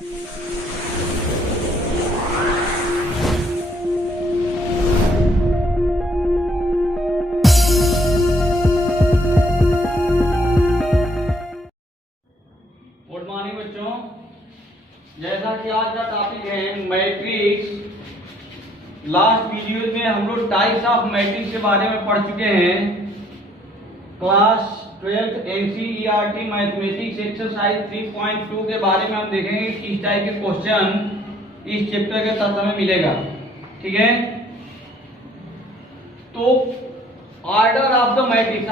Good morning बच्चों, जैसा कि आज का टॉपिक है मैट्रिक्स। लास्ट वीडियो में हम लोग टाइप्स ऑफ मैट्रिक्स के बारे में पढ़ चुके हैं। क्लास 12 एनसीईआरटी मैथमेटिक्स एक्सरसाइज 3.2 के बारे में हम देखेंगे कि किस टाइप के क्वेश्चन इस चैप्टर के तहत हमें मिलेगा। ठीक है, तो ऑर्डर ऑफ द मैट्रिक्स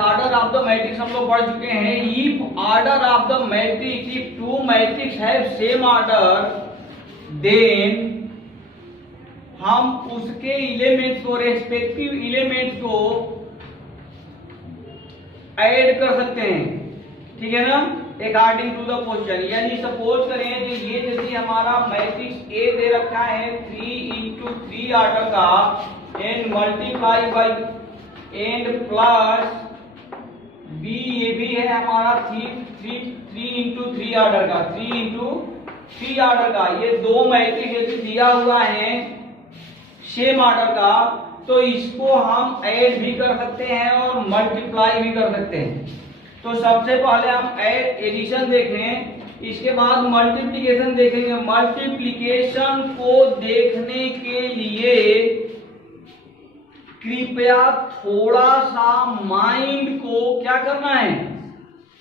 हम लोग पढ़ चुके हैं। If order of the matrix, if two matrix have same order, then हम उसके एलिमेंट्स को, रेस्पेक्टिव एलिमेंट्स को ऐड कर सकते हैं। ठीक है ना, अकॉर्डिंग टू द क्वेश्चन। यानी सपोज करें कि ये यदि हमारा मैट्रिक्स ए दे रखा है 3 × 3 ऑर्डर का and multiply by and plus b, ये भी है हमारा 3 × 3 ऑर्डर का, 3 × 3 ऑर्डर का। ये दो मैट्रिक्स यदि दिया हुआ है सेम ऑर्डर का, तो इसको हम ऐड भी कर सकते हैं और मल्टीप्लाई भी कर सकते हैं। तो सबसे पहले हम एडिशन देखें, इसके बाद मल्टीप्लिकेशन देखेंगे। मल्टीप्लिकेशन को देखने के लिए कृपया थोड़ा सा माइंड को क्या करना है,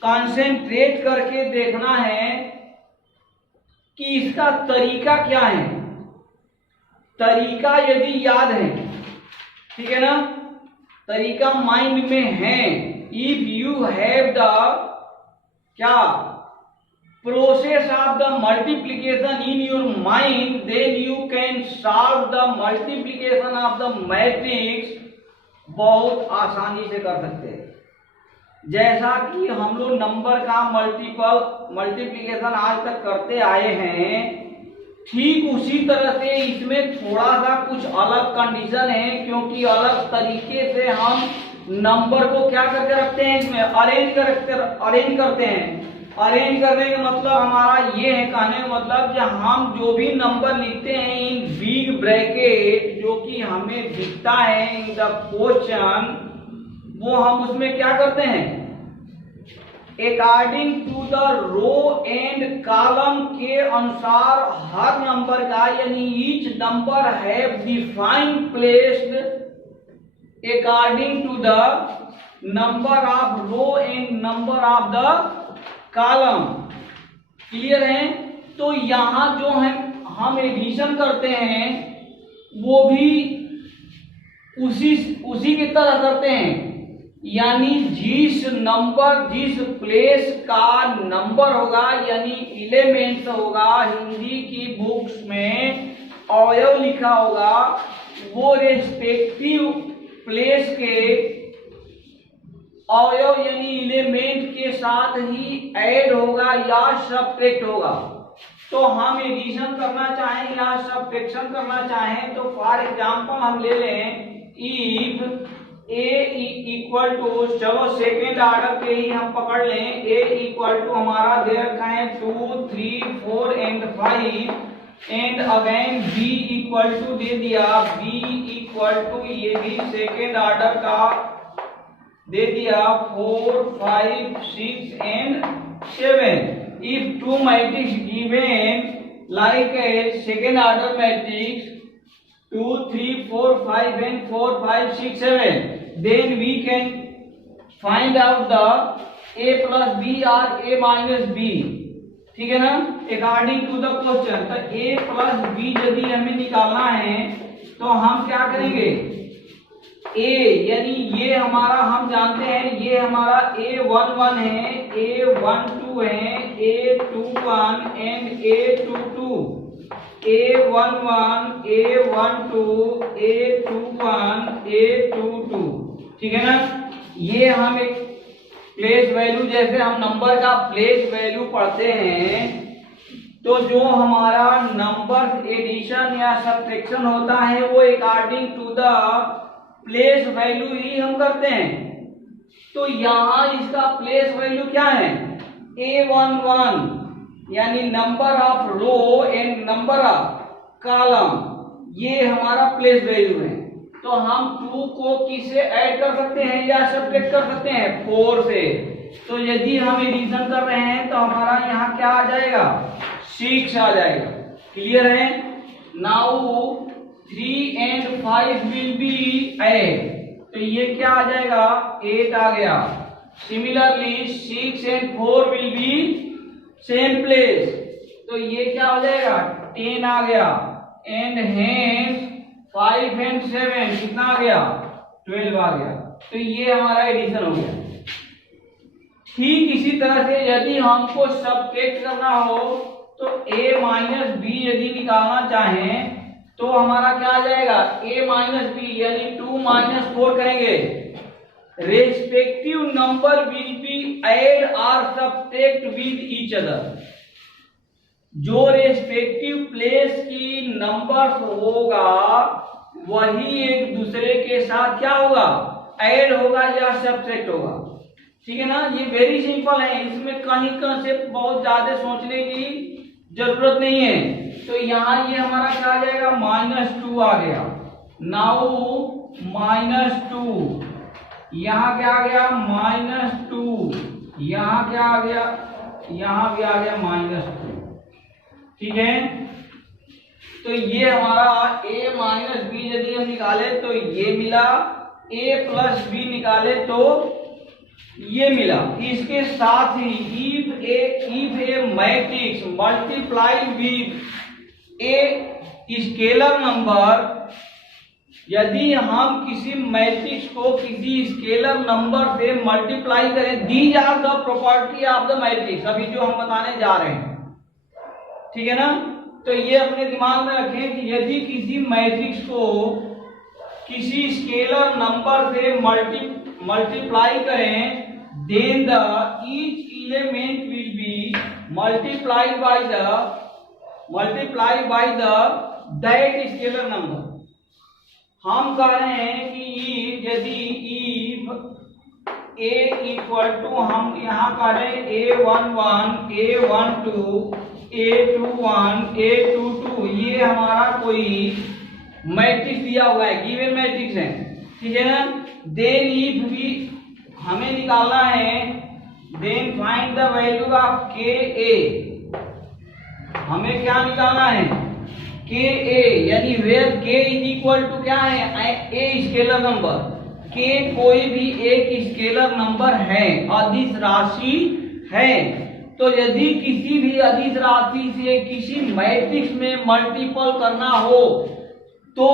कंसंट्रेट करके देखना है कि इसका तरीका क्या है। तरीका यदि याद है, ठीक है ना, तरीका माइंड में है। इफ यू हैव द क्या process of the multiplication in your mind, then you can solve the multiplication of the matrix बहुत आसानी से कर सकते हैं। जैसा कि हम लोग नंबर का मल्टीप्लिकेशन आज तक करते आए हैं, ठीक उसी तरह से इसमें थोड़ा सा कुछ अलग कंडीशन है, क्योंकि अलग तरीके से हम नंबर को क्या करके रखते हैं, इसमें अरेंज करते हैं। अरेंज करने का मतलब हमारा ये है, कहने का मतलब कि हम जो भी नंबर लिखते हैं इन बिग ब्रैकेट, जो कि हमें दिखता है इन द क्वेश्चन, वो हम उसमें क्या करते हैं, according to the row and column के अनुसार हर नंबर का, यानी each number have defined placed according to the number of row and number of the column. Clear है? तो यहां जो है हम एडिशन करते हैं वो भी उसी की तरह करते हैं। यानी जिस प्लेस का नंबर होगा, यानी एलिमेंट्स होगा, हिंदी की बुक्स में अवयव लिखा होगा, वो रेस्पेक्टिव प्लेस के अवयव यानी एलिमेंट के साथ ही ऐड होगा या सब्ट्रैक्ट होगा। तो हम एडिशन करना चाहें या सब्ट्रैक्शन करना चाहें, तो फॉर एग्जांपल हम ले लें इफ ए इक्वल टू, चलो सेकेंड ऑर्डर के ही हम पकड़ लें, ए इक्वल टू हमारा दे रखा है 2, 3, 4 and 5 and again B equal to दे दिया, बी इक्वल टू ये भी सेकेंड ऑर्डर का दे दिया 4, 5, 6 and 7। If two matrix given like a second order matrix 2, 3, 4, 5 and 4, 5, 6, 7, then we can find out the a plus b or a minus b। ठीक है ना, according to the question. तो a plus b यदि हमें निकालना है तो हम क्या करेंगे, a यानी ये हमारा हम जानते हैं, ये हमारा a11 है, a12 है, a21 and a22, a11, a12, a21, a22। ठीक है ना, ये हम एक प्लेस वैल्यू, जैसे हम नंबर का प्लेस वैल्यू पढ़ते हैं, तो जो हमारा नंबर एडिशन या सब्ट्रैक्शन होता है वो according to the place value ही हम करते हैं। तो यहाँ इसका प्लेस वैल्यू क्या है, a11 यानी number of row number column, ये हमारा प्लेस वैल्यू है। तो हम 2 को किससे ऐड कर सकते हैं या सब्ट्रैक्ट कर सकते हैं? 4 से। तो यदि हम एडिशन कर रहे हैं तो हमारा यहाँ क्या आ जाएगा? 6 आ जाएगा। क्लियर है? Now 3 and 5 will be add, तो ये क्या आ जाएगा? 8 आ गया। Similarly 6 and 4 will be same place, तो ये क्या हो जाएगा? 10 आ गया। एंड हेंस 5 and 7 कितना आ गया? 12 आ गया। तो ये हमारा एडिशन हो गया। ठीक इसी तरह से यदि हमको सब्ट्रैक्ट करना हो तो a माइनस बी यदि निकालना चाहें तो हमारा क्या आ जाएगा? a माइनस बी यानी 2 माइनस 4 करेंगे। Respective number will be add और सब्ट्रैक्ट विद ईच अदर। जो रेस्पेक्टिव प्लेस की नंबर्स होगा वही एक दूसरे के साथ क्या होगा? ऐड होगा या सब्ट्रैक्ट होगा। ठीक है ना? ये वेरी सिंपल है, इसमें कहीं कंसेप्ट बहुत ज्यादा सोचने की जरूरत नहीं है। तो यहाँ ये हमारा क्या आ जाएगा? -2 आ गया। नाउ -2, यहाँ क्या आ गया? -2, यहाँ क्या आ गया? यहाँ भी आ गया -2। ठीक है? तो ये हमारा a माइनस बी यदि हम निकाले तो ये मिला, a प्लस बी निकाले तो ये मिला। इसके साथ ही if a matrix multiply with a scalar number, यदि हम किसी मैट्रिक्स को किसी स्केलर नंबर से मल्टीप्लाई करें, these are the property of the matrix, अभी जो हम बताने जा रहे हैं। ठीक है ना? तो ये अपने दिमाग में रखें कि यदि किसी मैट्रिक्स को किसी स्केलर नंबर से मल्टीप्लाई करें, then the each element will be multiplied by the that scalar number। हम कह रहे हैं कि यदि if a इक्वल टू, हम यहाँ कह रहे हैं a11 a12 a21 a22, ये हमारा कोई मैट्रिक्स दिया हुआ है, गिवन मैट्रिक्स है। ठीक है ना? देन इफ भी हमें निकालना है, then find the value of k A. हमें क्या निकालना है? के ए, यानी वेयर के इज इक्वल टू क्या है? A scalar number. के कोई भी एक स्केलर नंबर है, अदिश राशि है। तो यदि किसी भी अदिश राशि से किसी मैट्रिक्स में मल्टीपल करना हो तो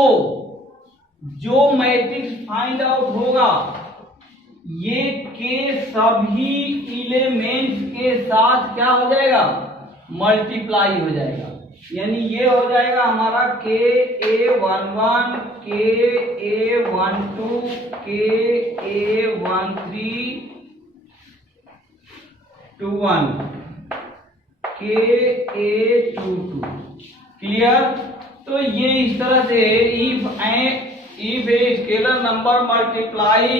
जो मैट्रिक्स फाइंड आउट होगा ये के सभी एलिमेंट्स के साथ क्या हो जाएगा? मल्टीप्लाई हो जाएगा। यानी ये हो जाएगा हमारा के a11 के a12 के a13 21 के a22। क्लियर? तो ये इस तरह से if a scalar number multiply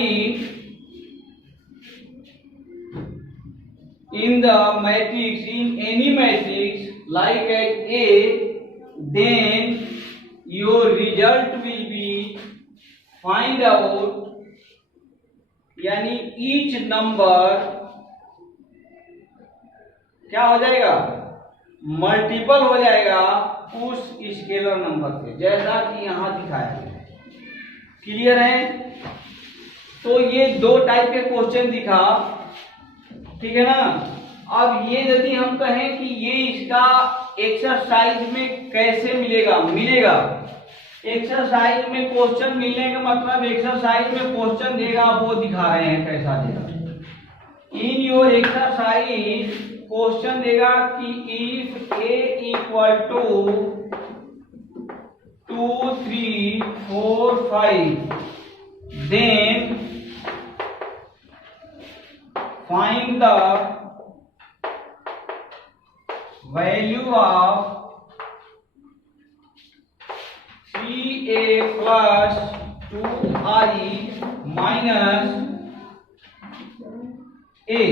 in the matrix, in any matrix like as A, then your result will be find out, यानी each number क्या हो जाएगा? मल्टीपल हो जाएगा उस स्केलर नंबर से, जैसा कि यहां दिखाया है। क्लियर है? तो ये दो टाइप के क्वेश्चन दिखा। ठीक है ना? अब ये यदि हम कहें कि ये इसका एक्सरसाइज में कैसे मिलेगा, एक्सरसाइज में क्वेश्चन मिलने का मतलब एक्सरसाइज में क्वेश्चन देगा, वो दिखा रहे हैं कैसा देगा। इन योर एक्सरसाइज क्वेश्चन देगा कि इफ a इक्वल टू 2 3 4 5 देन find the value of 3a plus 2i minus a।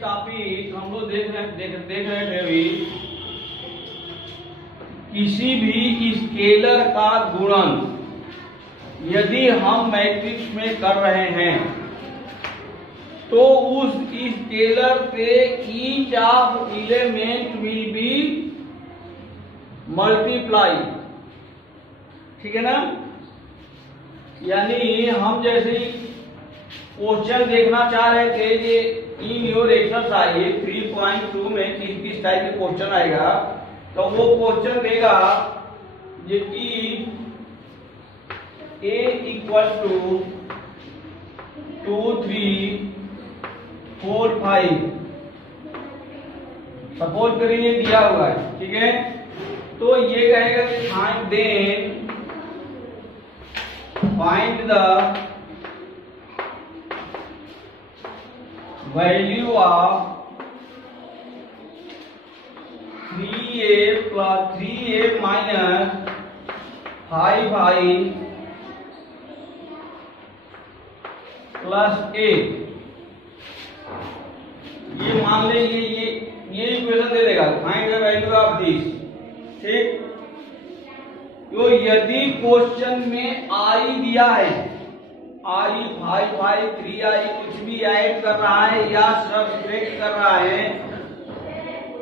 Topic हम लोग देख रहे थे अभी, किसी भी स्केलर का गुणन यदि हम मैट्रिक्स में कर रहे हैं तो उस स्केलर पे each of element will be multiply, ठीक है ना। यानी हम जैसे ही क्वेश्चन देखना चाह रहे थे कि इन योर एक्सरसाइज 3.2 में किस टाइप के क्वेश्चन आएगा, तो वो क्वेश्चन देगा कि a इक्वल टू 2 3 4 5 सपोज करेंगे दिया हुआ है, ठीक है। तो ये कहेगा कि find the value of 3a minus 5i plus a। ये मान ले ये इक्वेशन दे देगा, find the value of this, ठीक। तो यदि क्वेश्चन में i दिया है, i 5 3i कुछ भी ऐड कर रहा है या सब्ट्रैक्ट कर रहा है,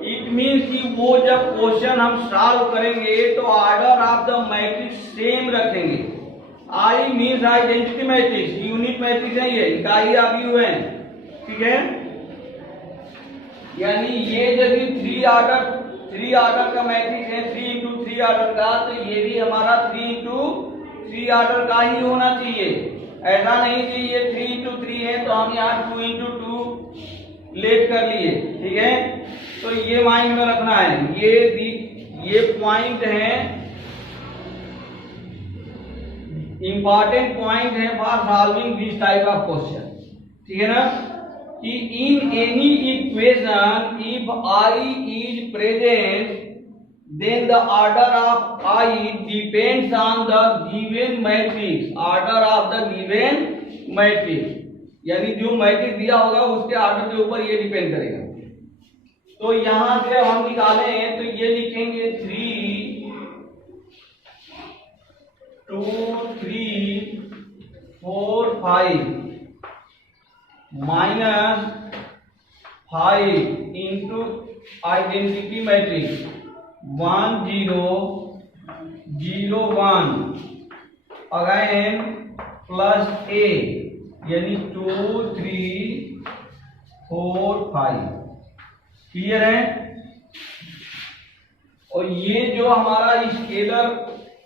इट मीन्स कि वो जब क्वेश्चन हम सॉल्व करेंगे तो order of the matrix same रखेंगे। I means identity matrix, unit matrix नहीं है, इकाई आप यू है, ठीक है। यानी ये यदि 3 ऑर्डर का मैट्रिक्स है, 3 इंटू 3 ऑर्डर का, तो ये भी हमारा 3 इंटू 3 ऑर्डर का ही होना चाहिए। ऐसा नहीं कि ये 3 इंटू 3 है तो हम यहाँ 2 इंटू 2 लेट कर लिए, ठीक है। तो ये माइंड में रखना है, ये पॉइंट है, इंपॉर्टेंट पॉइंट है for solving this type of question, ठीक है ना। कि in any equation if I is present then the order of I depends on the given matrix, order of the given matrix, यानी जो matrix दिया होगा उसके ऑर्डर के ऊपर ये डिपेंड करेगा। तो यहां से हम निकालें तो ये लिखेंगे 3 2 3 4 5 minus 5 into identity matrix 1 0 0 1 again plus a, यानी 2 3 4 5। क्लियर है। और ये जो हमारा स्केलर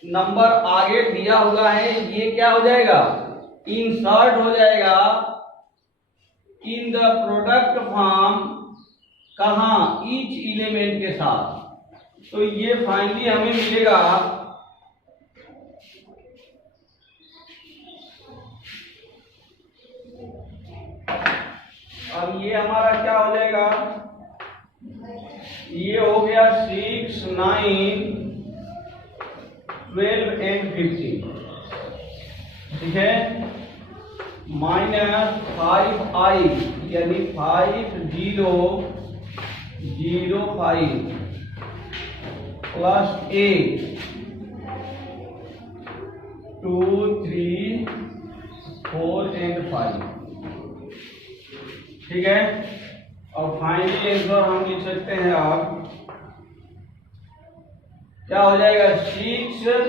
नंबर आगे दिया हुआ है ये क्या हो जाएगा, इंसर्ट हो जाएगा इन द प्रोडक्ट फॉर्म, कहां, ईच एलिमेंट के साथ। तो ये फाइनली हमें मिलेगा अब ये हमारा क्या हो जाएगा, ये हो गया 6 9 12 एंड 15, ठीक है। माइनस 5i यानी 5 0 0 5 प्लस a 2 3 4 एंड 5, ठीक है। और फाइनली आंसर हम लिख सकते हैं, अब क्या हो जाएगा, 6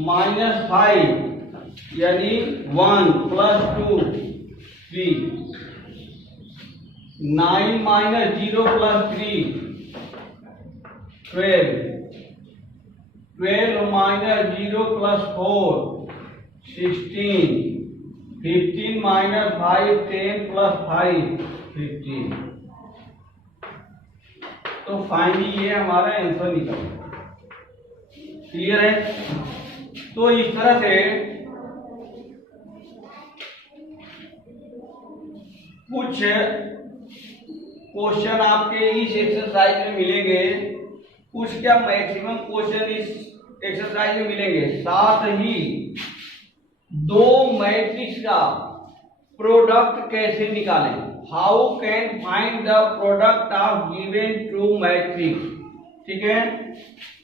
माइनस 5 यानी 1 plus 2 3, 9 minus 0 plus 3 12, 12 minus 0 plus 4 16, 15 minus 5 10 plus 5 15। तो फाइनली ये हमारा आंसर निकल। क्लियर है। तो इस तरह से कुछ क्वेश्चन आपके इस एक्सरसाइज में मिलेंगे, कुछ क्या मैक्सिमम क्वेश्चन इस एक्सरसाइज में मिलेंगे। साथ ही दो मैट्रिक्स का प्रोडक्ट कैसे निकालें how can find the product of given two matrix. ठीक है,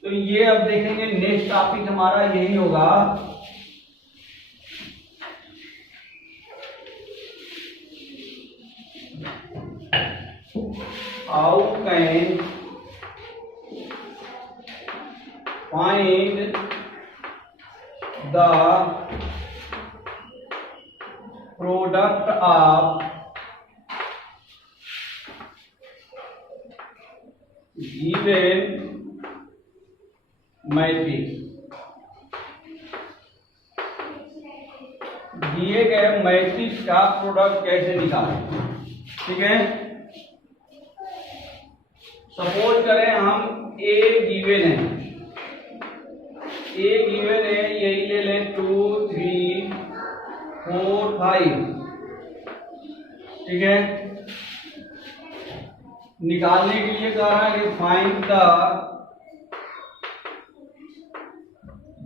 तो ये अब देखेंगे नेक्स्ट टॉपिक हमारा यही होगा। How can find the product of given matrix. दिए गए मैट्रिक्स का प्रोडक्ट कैसे निकालें। ठीक है, सपोज करें हम ए गिवन है, ए गिवन है, यही ले लें 2 3 4 5। ठीक है, निकालने के लिए कह रहा है कि find the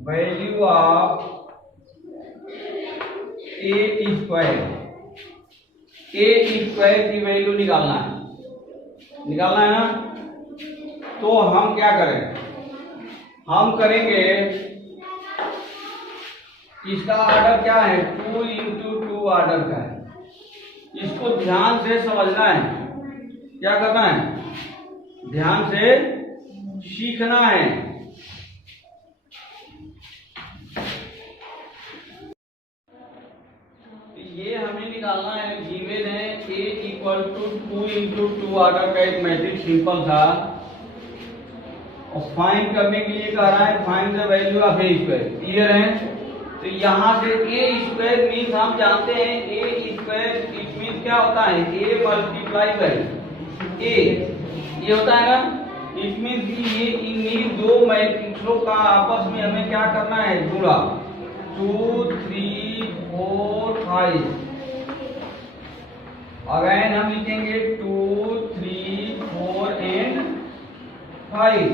value of A square. A square की वैल्यू निकालना है ना। तो हम क्या करें, हम करेंगे, इसका ऑर्डर क्या है, 2 × 2 ऑर्डर का है। इसको ध्यान से समझना है, क्या करना है, ध्यान से सीखना है। ये हमें निकालना है, गिवन है A = 2 × 2 ऑर्डर का एक मैट्रिक्स सिंपल था, और फाइंड करने के लिए कह रहा है find the value of A square. Clear है, तो यहाँ से ए स्क्वायर मीन्स हम जानते हैं ए स्क्वायर इट मीन्स क्या होता है, ए मल्टीप्लाई बाई ए, ये होता है ना। इट मीन्स ये इन्हीं दो मैट्रिक्सों का आपस में हमें क्या करना है, जुड़ा। 2 3 4 5 अगेन हम लिखेंगे 2 3 4 एंड 5।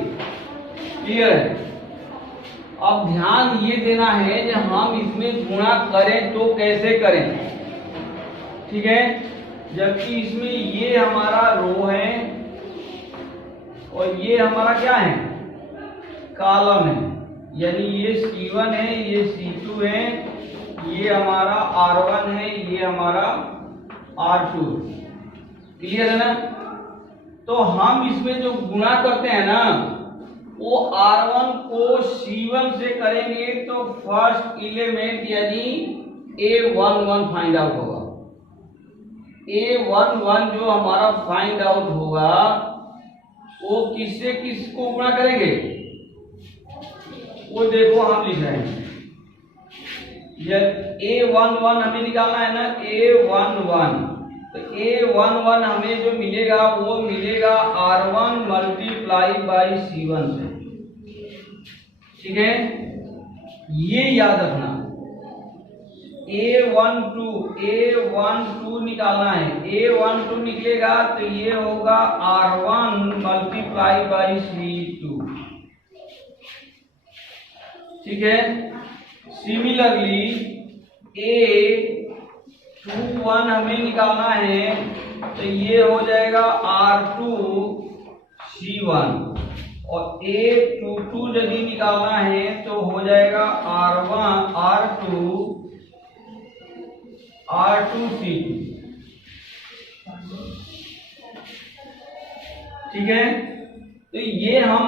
क्लियर है, अब ध्यान ये देना है कि हम इसमें गुणा करें तो कैसे करें। ठीक है, जबकि इसमें ये हमारा रो है और ये हमारा क्या है, कॉलम है, यानी ये C1 है, ये C2 है, ये हमारा R1 है, ये हमारा R2। क्लियर है ना। तो हम इसमें जो गुणा करते हैं ना, वो R1 को C1 से करेंगे तो फर्स्ट एलिमेंट यानी A11 फाइंड आउट होगा। A11 जो हमारा फाइंड आउट होगा वो किससे किसको गुणा करेंगे, वो देखो हम लिख रहे हैं। A11 हमें निकालना है ना, A11, तो A11 हमें जो मिलेगा वो मिलेगा R1 × C1 से। ठीक है, ये याद रखना। A12 निकालना है, A12 निकलेगा तो ये होगा R1 × C2। ठीक है, सिमिलरली A21 हमें निकालना है तो ये हो जाएगा R2 C1, और A22 यदि निकालना है तो हो जाएगा R2 C2। ठीक है, तो ये हम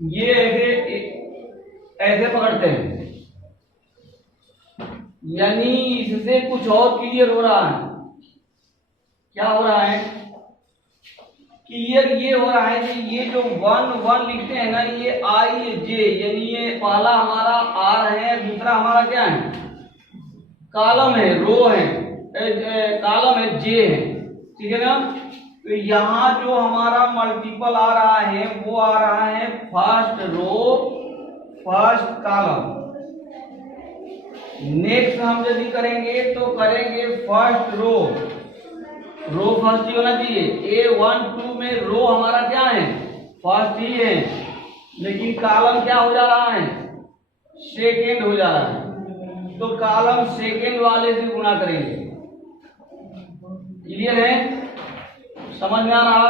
ये ऐसे पकड़ते हैं, यानी इससे कुछ और क्लियर हो रहा है। क्या हो रहा है, क्लियर ये हो रहा है कि ये जो 1 1 लिखते हैं ना, ये I J, यानी ये पहला हमारा R है, दूसरा हमारा क्या है, कॉलम है, रो है, कॉलम है, J है। ठीक है ना। तो यहाँ जो हमारा मल्टीपल आ रहा है वो आ रहा है first row first column. Next हम यदि करेंगे तो करेंगे फर्स्ट रो फर्स्ट ही होना चाहिए। A12 में रो हमारा क्या है, फर्स्ट ही है, लेकिन कॉलम क्या हो जा रहा है, सेकेंड हो जा रहा है, तो कॉलम सेकेंड वाले से गुणा करेंगे। क्लियर है? समझ में आ रहा?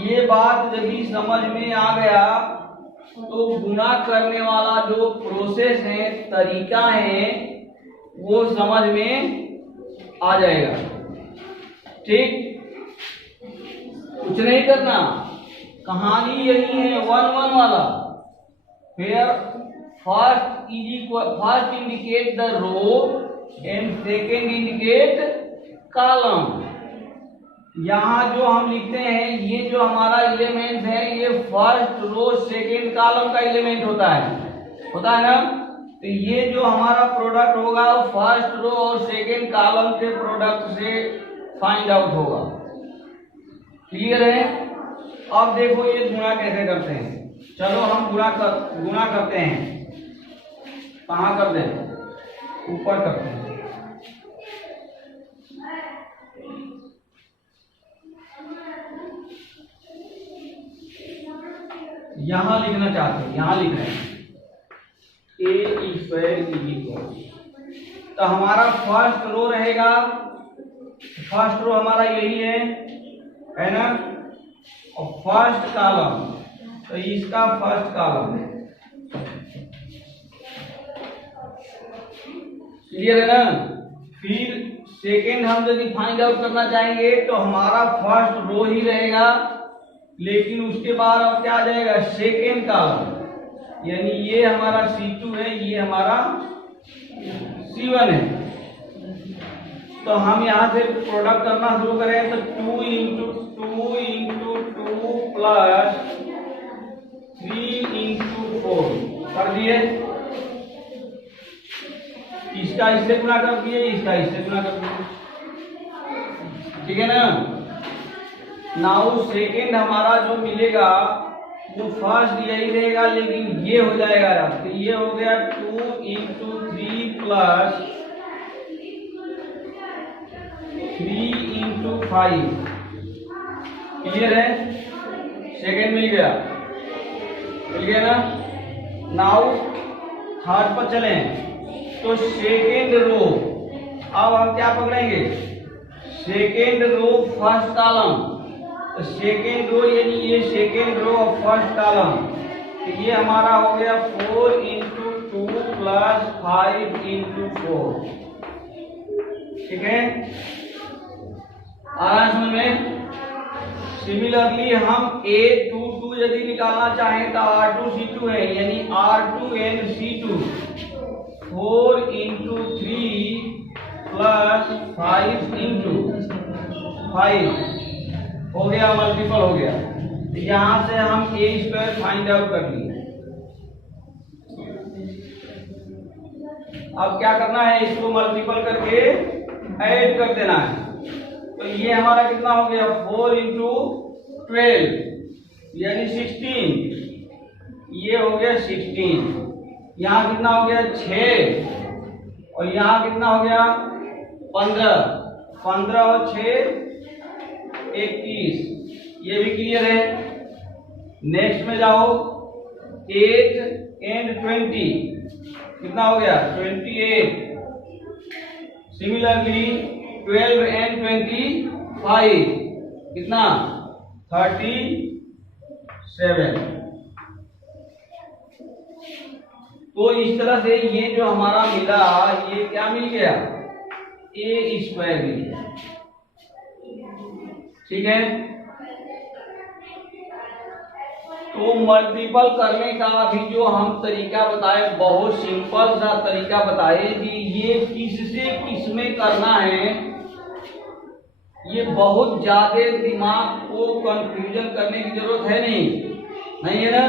ये बात यदि समझ में आ गया तो गुणा करने वाला जो प्रोसेस है, तरीका है, वो समझ में आ जाएगा। ठीक, कुछ नहीं करना, कहानी यही है 1 1 वाला। फिर first indicate the row and second indicate column. यहाँ जो हम लिखते हैं, ये जो हमारा एलिमेंट है, ये फर्स्ट रो सेकेंड कॉलम का एलिमेंट होता है ना? तो ये जो हमारा प्रोडक्ट होगा वो फर्स्ट रो और सेकेंड कॉलम के प्रोडक्ट से फाइंड आउट होगा। क्लियर है? अब देखो ये गुणा कैसे करते हैं। चलो हम गुणा करते हैं। कहाँ करते हैं? ऊपर करते हैं। यहां लिखना चाहते हैं, यहां लिख रहे हैं a स्क्वायर इक्वल। तो हमारा फर्स्ट रो रहेगा, फर्स्ट रो हमारा यही है ना? और फर्स्ट कॉलम, तो इसका फर्स्ट कॉलम। क्लियर है ना? फिर सेकेंड हम यदि फाइंड आउट करना चाहेंगे तो हमारा फर्स्ट रो ही रहेगा, लेकिन उसके बाद अब क्या आ जाएगा? Second column. यानी ये हमारा C2 है, ये हमारा C1 है। तो हम यहाँ से प्रोडक्ट करना शुरू करें तो 2 इंटू 2 प्लस 3 इंटू 4 कर दिए। इसका इससे गुणा कर दिए, इसका इससे गुणा कर दिए। ठीक है ना? नाउ सेकेंड हमारा जो मिलेगा वो फर्स्ट यही रहेगा, लेकिन ये हो जाएगा। तो ये हो गया 2 इंटू 3 प्लस 3 इंटू 5। क्लियर है? सेकेंड मिल गया ना? नाउ थर्ड पर चले तो सेकेंड रो, अब हम क्या पकड़ेंगे? Second row first column. तो सेकेंड रो यानी ये second row of first column, तो ये हमारा हो गया 4 इंटू 2 प्लस 5 इंटू 4। ठीक है? आ रहा है समझ में? सिमिलरली हम A22 यदि निकालना चाहें तो R2C2 है, यानी R2 and C2 4 into 3 plus 5 into 5 हो गया, मल्टीपल हो गया। तो यहां से हम A स्क्वायर फाइंड आउट कर लिए। अब क्या करना है? इसको मल्टीपल करके ऐड कर देना है। तो ये हमारा कितना हो गया? 4 इंटू 12 यानी 16। ये हो गया 16। यहाँ कितना हो गया? 6। और यहाँ कितना हो गया? 15। 15 और 6 21। ये भी क्लियर है? नेक्स्ट में जाओ। 8 एंड 20 कितना हो गया? 28। सिमिलरली 12 एंड 25 कितना? 37। तो इस तरह से ये जो हमारा मिला, ये क्या मिल गया? A स्क्वायर मिल गया। ठीक है? तो मल्टीपल करने का भी जो हम तरीका बताए, बहुत सिंपल सा तरीका बताए कि ये किससे किसमें करना है। ये बहुत ज्यादा दिमाग को कंफ्यूजन करने की जरूरत है नहीं है ना?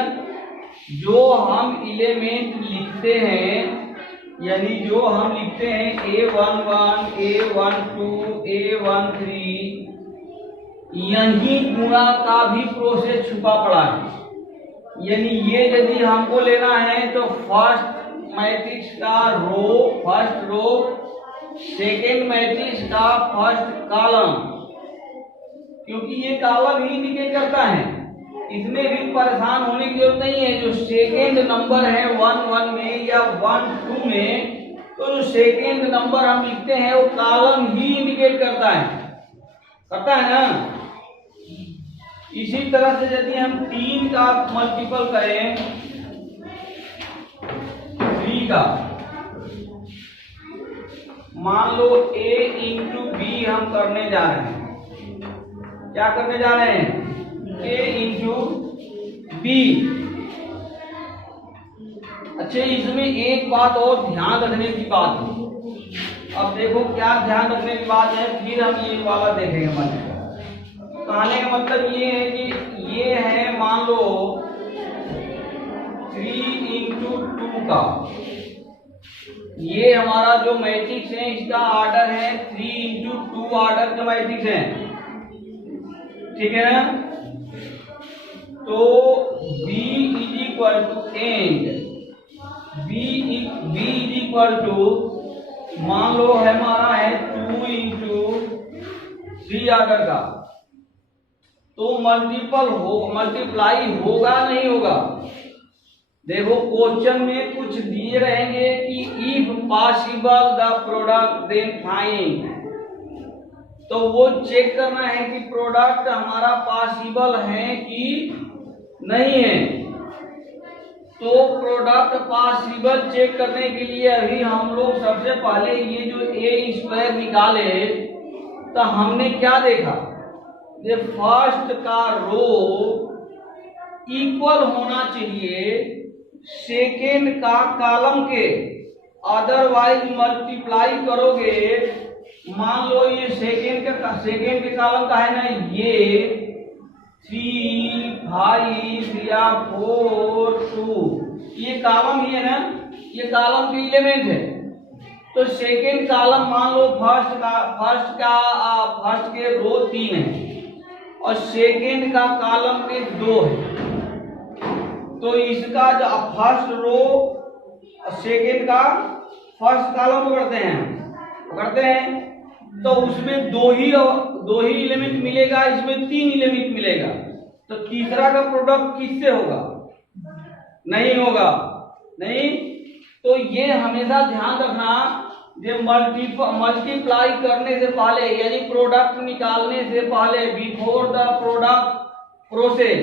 जो हम एलिमेंट लिखते हैं, यानी जो हम लिखते हैं A11, A12, A13, यही गुणा का भी प्रोसेस छुपा पड़ा है। यानी ये यदि हमको लेना है तो फर्स्ट मैट्रिक्स का रो, फर्स्ट रो, सेकेंड मैट्रिक्स का फर्स्ट कॉलम, क्योंकि ये कॉलम ही इंडिकेट करता है। इसमें भी परेशान होने की जरूरत नहीं है। जो सेकेंड नंबर है 1 1 में या 1 2 में, तो जो सेकेंड नंबर हम लिखते हैं वो कॉलम ही इंडिकेट करता है। करता है ना। इसी तरह से यदि हम 3 का मल्टीपल करें 3 का, मान लो a इंटू बी हम करने जा रहे हैं। क्या करने जा रहे हैं? a into b. अच्छा, इसमें एक बात और ध्यान रखने की बात है। अब देखो क्या ध्यान रखने की बात है, फिर हम ये वाला देखेंगे। कहने का मतलब ये है कि ये है मान लो 3 इंटू 2 का, ये हमारा जो मैट्रिक्स है इसका ऑर्डर है 3 इंटू 2 ऑर्डर का मैट्रिक्स है, ठीक है ना। तो b is equal to and b is equal to मान लो है हमारा है 2 इंटू 3 ऑर्डर का। तो मल्टीप्लाई होगा नहीं होगा? देखो क्वेश्चन में कुछ दिए रहेंगे कि if possible the product then find, तो वो चेक करना है कि प्रोडक्ट हमारा पॉसिबल है कि नहीं है। तो प्रोडक्ट पॉसिबल चेक करने के लिए अभी हम लोग सबसे पहले ये जो ए स्क्वायर निकाले, तो हमने क्या देखा? ये फर्स्ट का रो इक्वल होना चाहिए सेकेंड का कॉलम के, अदरवाइज मल्टीप्लाई करोगे, मान लो ये सेकेंड के कॉलम का है ना, ये 3, 5 या 4, 2, ये कॉलम ही है ना, ये कॉलम के एलिमेंट है। तो सेकेंड कॉलम मान लो फर्स्ट के रो 3 है और सेकेंड का कॉलम में 2 है। तो इसका जो फर्स्ट रो सेकेंड का फर्स्ट कॉलम पकड़ते हैं, तो उसमें दो ही एलिमेंट मिलेगा, इसमें 3 एलिमेंट मिलेगा। तो तीसरा का प्रोडक्ट किससे होगा? नहीं होगा, नहीं। तो ये हमेशा ध्यान रखना, ये मल्टीप्लाई करने से पहले यानी प्रोडक्ट निकालने से पहले, before the product process,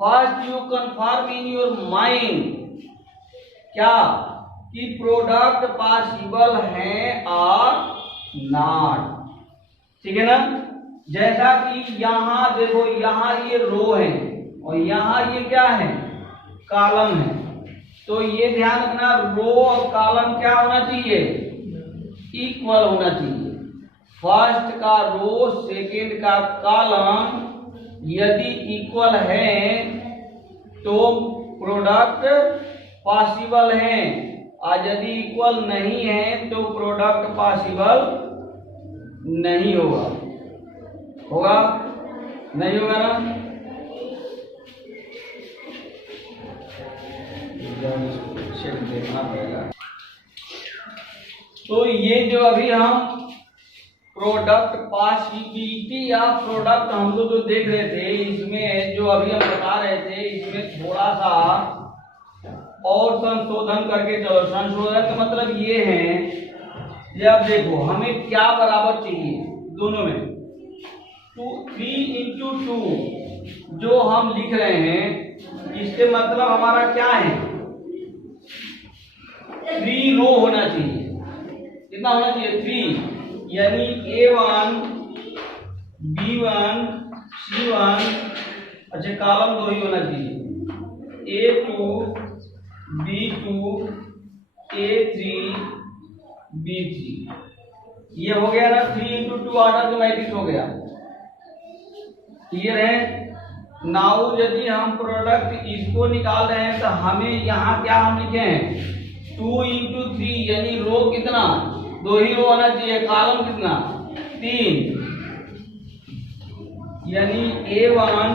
first you confirm in your mind क्या कि प्रोडक्ट पॉसिबल है और नॉट, ठीक है ना। जैसा कि यहाँ देखो, यहाँ ये रो है और यहाँ ये क्या है? कॉलम है। तो ये ध्यान रखना, रो और कॉलम क्या होना चाहिए? इक्वल होना चाहिए। फर्स्ट का रो सेकेंड का कॉलम यदि इक्वल है तो प्रोडक्ट पॉसिबल है, और यदि इक्वल नहीं है तो प्रोडक्ट पॉसिबल नहीं होगा। नहीं होगा ना। देखना पड़ेगा। तो ये जो अभी हम प्रोडक्ट पॉसिबिलिटी या प्रोडक्ट हम लोग जो देख रहे थे, इसमें जो अभी हम बता रहे थे, इसमें थोड़ा सा और संशोधन करके चलो। संशोधन का मतलब ये है, जब देखो हमें क्या बराबर चाहिए दोनों में, 3 इंटू 2 जो हम लिख रहे हैं, इसके मतलब हमारा क्या है? 3 रो होना चाहिए। कितना होना चाहिए? 3, यानी A1, B1, C1, अच्छा कॉलम 2 ही होना चाहिए, A2, B2, A3, B3। ये हो गया ना 3 इंटू 2 ऑर्डर का मैट्रिक्स हो गया। क्लियर है। नाउ यदि हम प्रोडक्ट इसको निकाल रहे हैं तो हमें यहाँ क्या हम लिखे हैं? 2 इंटू 3, यानी रो कितना? 2 ही रो होना चाहिए, कॉलम कितना? 3, यानी A1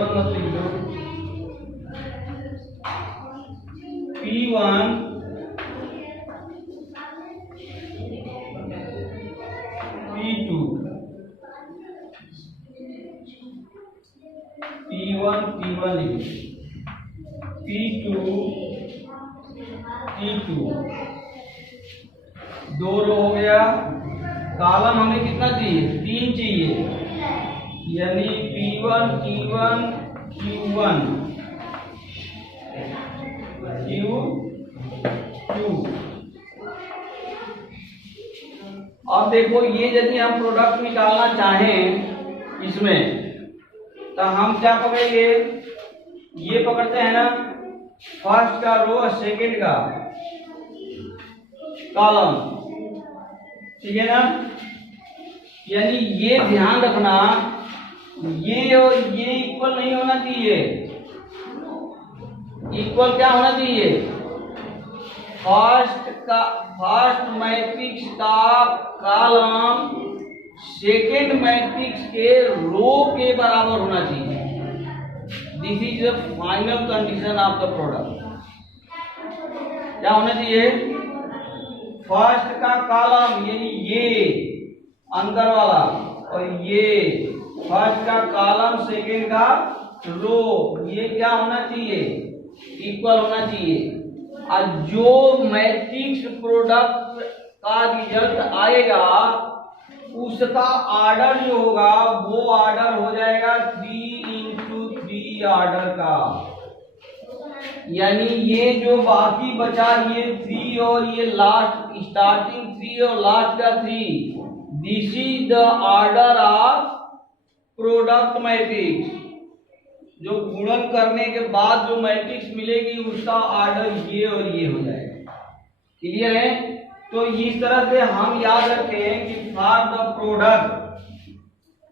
मत लिख दो, P1, P2, P1 लिखो, P2, P2, 2 रो हो गया कॉलम हमें कितना चाहिए, 3 चाहिए, यानी P1 T1 Q1 Q2। अब देखो ये यदि हम प्रोडक्ट निकालना चाहें इसमें तो हम क्या पकड़ेंगे, ये पकड़ते हैं ना, फर्स्ट का रो और सेकंड का कॉलम, ठीक है ना। यानी ये ध्यान रखना, ये और ये इक्वल नहीं होना चाहिए, इक्वल क्या होना चाहिए, फर्स्ट मैट्रिक्स का कॉलम सेकेंड मैट्रिक्स के रो के बराबर होना चाहिए। This is the final condition of the product. क्या होना चाहिए, फर्स्ट का कॉलम यानी ये अंदर वाला और ये फर्स्ट का कॉलम सेकेंड का रो, ये क्या होना चाहिए, इक्वल होना चाहिए। और जो मैट्रिक्स प्रोडक्ट का रिजल्ट आएगा उसका ऑर्डर जो होगा वो ऑर्डर हो जाएगा 3x3 ऑर्डर का। यानी ये जो बाकी बचा ये 3 और ये लास्ट स्टार्टिंग 3 और लास्ट का 3, this is the order of product matrix. जो गुणन करने के बाद जो मैट्रिक्स मिलेगी उसका ऑर्डर ये और ये हो जाएगा। क्लियर है। तो इस तरह से हम याद रखें कि for the product,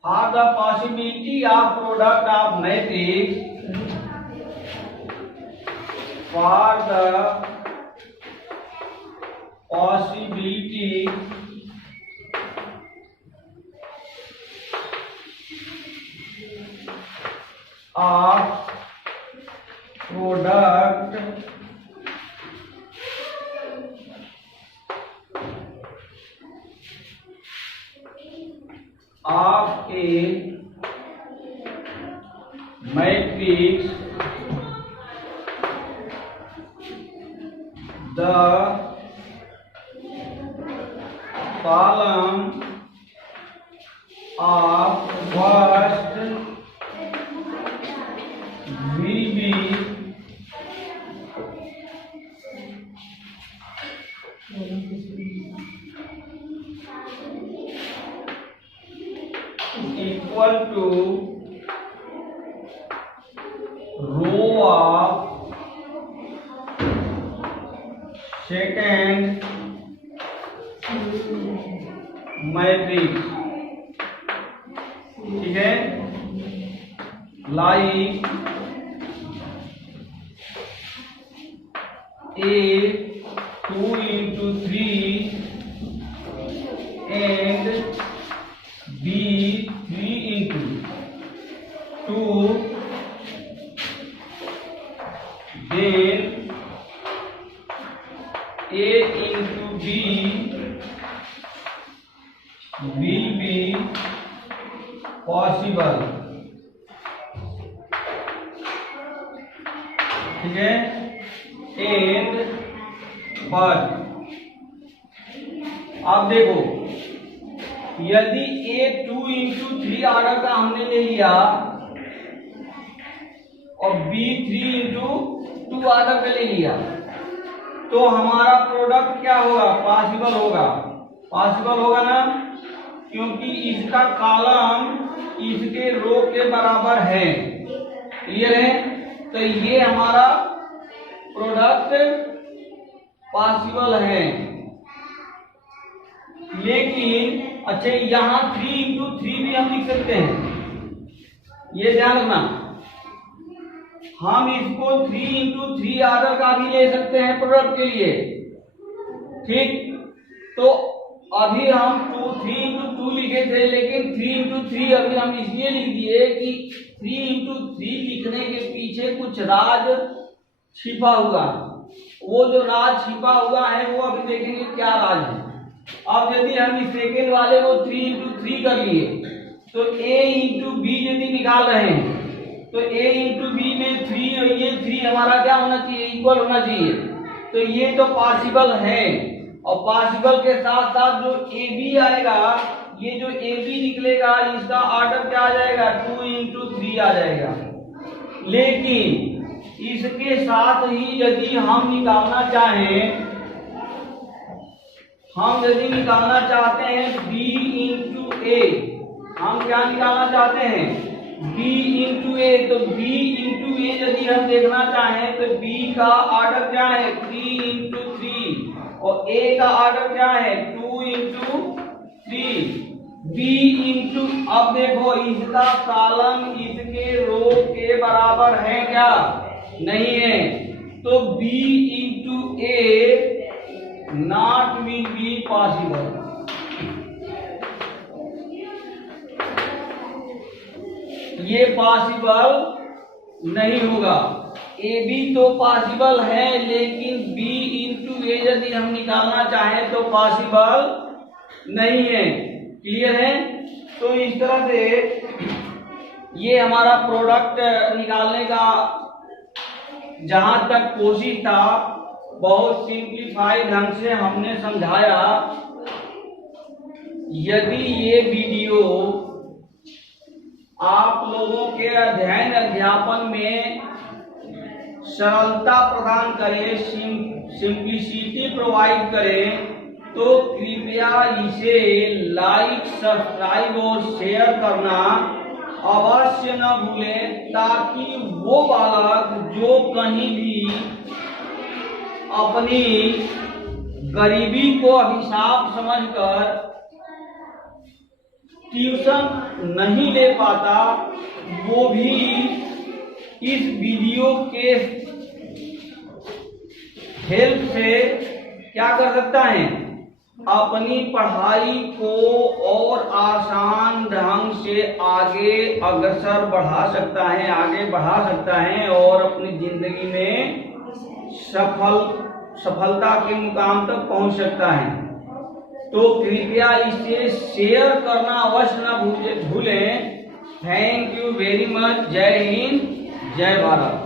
for the possibility of product of matrix, for the possibility of product of a matrix, the column of first will be equal to row of second matrix। ठीक है, like A 2x3 and B 3x2, then A into B will be possible। ठीक है, and but अब देखो यदि A 2x3 order का हमने ले लिया और B 3x2 ऑर्डर का ले लिया तो हमारा प्रोडक्ट क्या होगा, पॉसिबल होगा। पॉसिबल होगा ना, क्योंकि इसका कॉलम इसके रो के बराबर है। क्लियर है। तो ये हमारा प्रोडक्ट पॉसिबल है। लेकिन अच्छा यहां 3x3 भी हम लिख सकते हैं, ये ध्यान रखना। हम इसको 3x3 ऑर्डर का भी ले सकते हैं प्रोडक्ट के लिए। ठीक, तो अभी हम 3x2 लिखे थे, लेकिन 3x3 अभी हम इसलिए लिख दिए कि 3x3 लिखने के पीछे कुछ राज छिपा हुआ। वो जो राज छिपा हुआ है वो अभी देखेंगे क्या राज है। अब यदि हम इस सेकेंड वाले को 3x3 कर लिए तो A इंटू बी यदि निकाल रहे हैं तो A इंटू बी में 3 और ये 3 हमारा क्या होना चाहिए, इक्वल होना चाहिए। तो ये तो पॉसिबल है और पॉसिबल के साथ साथ जो ए बी आएगा, ये जो ए बी निकलेगा इसका ऑर्डर क्या आ जाएगा, 2 into 3 आ जाएगा। लेकिन इसके साथ ही यदि हम यदि निकालना चाहते हैं b into a, हम क्या निकालना चाहते हैं b into a, तो b into a यदि हम देखना चाहें तो b का ऑर्डर क्या है 3 into 3 और a का ऑर्डर क्या है 2 into 3। b into, अब देखो इसका कॉलम इसके रो के बराबर है क्या, नहीं है, तो b into a not will be possible। ये पॉसिबल नहीं होगा। ए बी तो पॉसिबल है, लेकिन b into a यदि हम निकालना चाहें तो पॉसिबल नहीं है। क्लियर है? तो इस तरह से ये हमारा प्रोडक्ट निकालने का जहां तक कोशिश था, बहुत सिंप्लीफाइड ढंग से हमने समझाया। यदि ये वीडियो आप लोगों के अध्ययन अध्यापन में सरलता प्रदान करे, सिंप्लिसिटी प्रोवाइड करे, तो कृपया इसे लाइक, सब्सक्राइब और शेयर करना अवश्य न भूलें, ताकि वो बालक जो कहीं भी अपनी गरीबी को अभिशाप समझकर ट्यूशन नहीं ले पाता, वो भी इस वीडियो के हेल्प से क्या कर सकता है, अपनी पढ़ाई को और आसान ढंग से आगे अग्रसर बढ़ा सकता है, आगे बढ़ा सकता है और अपनी जिंदगी में सफलता के मुकाम तक पहुंच सकता है। तो कृपया इसे शेयर करना अवश्य न भूलें। Thank you very much. जय हिंद, जय भारत।